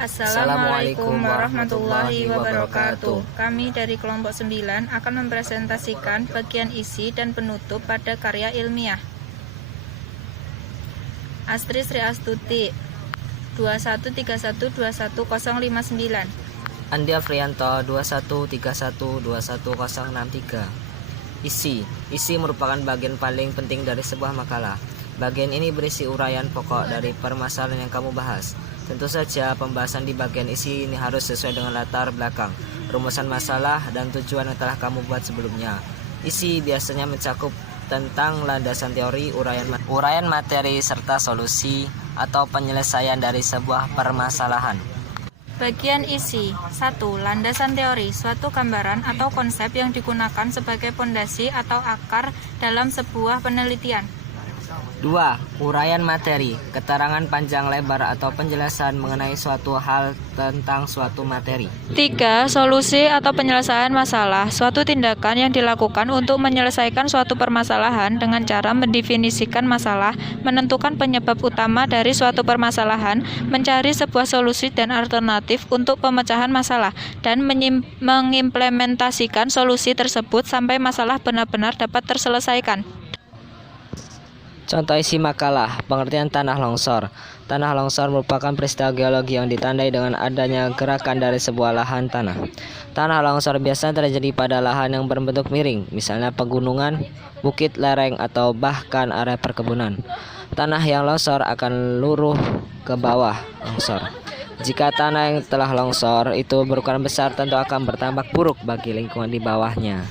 Assalamualaikum warahmatullahi wabarakatuh. Kami dari kelompok 9 akan mempresentasikan bagian isi dan penutup pada karya ilmiah. Astri Sri Astuti 2131210059. Andi Afrianto 2131210063. Isi merupakan bagian paling penting dari sebuah makalah. Bagian ini berisi uraian pokok dari permasalahan yang kamu bahas. Tentu saja pembahasan di bagian isi ini harus sesuai dengan latar belakang, rumusan masalah, dan tujuan yang telah kamu buat sebelumnya. Isi biasanya mencakup tentang landasan teori, uraian materi, serta solusi atau penyelesaian dari sebuah permasalahan. Bagian isi 1. Landasan teori, suatu gambaran atau konsep yang digunakan sebagai pondasi atau akar dalam sebuah penelitian. 2. Uraian materi, keterangan panjang lebar atau penjelasan mengenai suatu hal tentang suatu materi. 3. Solusi atau penyelesaian masalah, suatu tindakan yang dilakukan untuk menyelesaikan suatu permasalahan dengan cara mendefinisikan masalah, menentukan penyebab utama dari suatu permasalahan, mencari sebuah solusi dan alternatif untuk pemecahan masalah, dan mengimplementasikan solusi tersebut sampai masalah benar-benar dapat terselesaikan. Contoh isi makalah, pengertian tanah longsor. Tanah longsor merupakan peristiwa geologi yang ditandai dengan adanya gerakan dari sebuah lahan tanah. Tanah longsor biasanya terjadi pada lahan yang berbentuk miring, misalnya pegunungan, bukit, lereng, atau bahkan area perkebunan. Tanah yang longsor akan luruh ke bawah longsor. Jika tanah yang telah longsor itu berukuran besar, tentu akan berdampak buruk bagi lingkungan di bawahnya.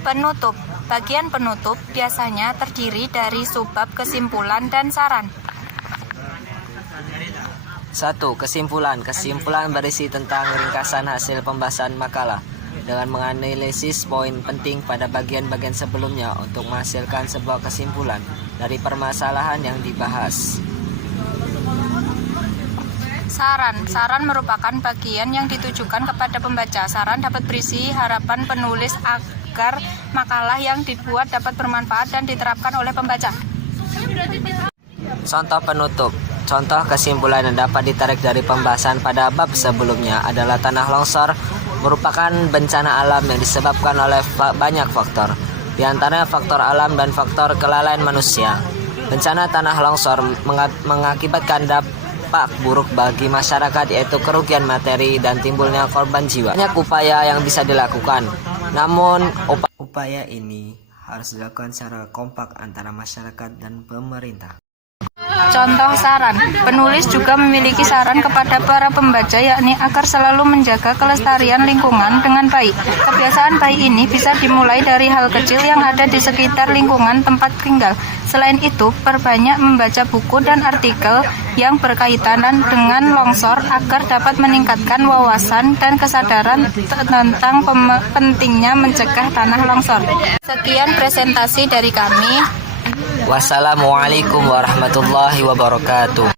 Penutup. Bagian penutup biasanya terdiri dari subbab, kesimpulan, dan saran. 1. Kesimpulan. Kesimpulan berisi tentang ringkasan hasil pembahasan makalah dengan menganalisis poin penting pada bagian-bagian sebelumnya untuk menghasilkan sebuah kesimpulan dari permasalahan yang dibahas. Saran merupakan bagian yang ditujukan kepada pembaca. Saran dapat berisi harapan penulis agar makalah yang dibuat dapat bermanfaat dan diterapkan oleh pembaca. Contoh penutup. Contoh kesimpulan yang dapat ditarik dari pembahasan pada bab sebelumnya adalah tanah longsor merupakan bencana alam yang disebabkan oleh banyak faktor, di antaranya faktor alam dan faktor kelalaian manusia. Bencana tanah longsor mengakibatkan dampak buruk bagi masyarakat, yaitu kerugian materi dan timbulnya korban jiwa. Banyak upaya yang bisa dilakukan, namun upaya ini harus dilakukan secara kompak antara masyarakat dan pemerintah. Contoh saran. Penulis juga memiliki saran kepada para pembaca, yakni agar selalu menjaga kelestarian lingkungan dengan baik. Kebiasaan baik ini bisa dimulai dari hal kecil yang ada di sekitar lingkungan tempat tinggal. Selain itu, perbanyak membaca buku dan artikel yang berkaitan dengan longsor agar dapat meningkatkan wawasan dan kesadaran tentang pentingnya mencegah tanah longsor. Sekian presentasi dari kami. Wassalamualaikum warahmatullahi wabarakatuh.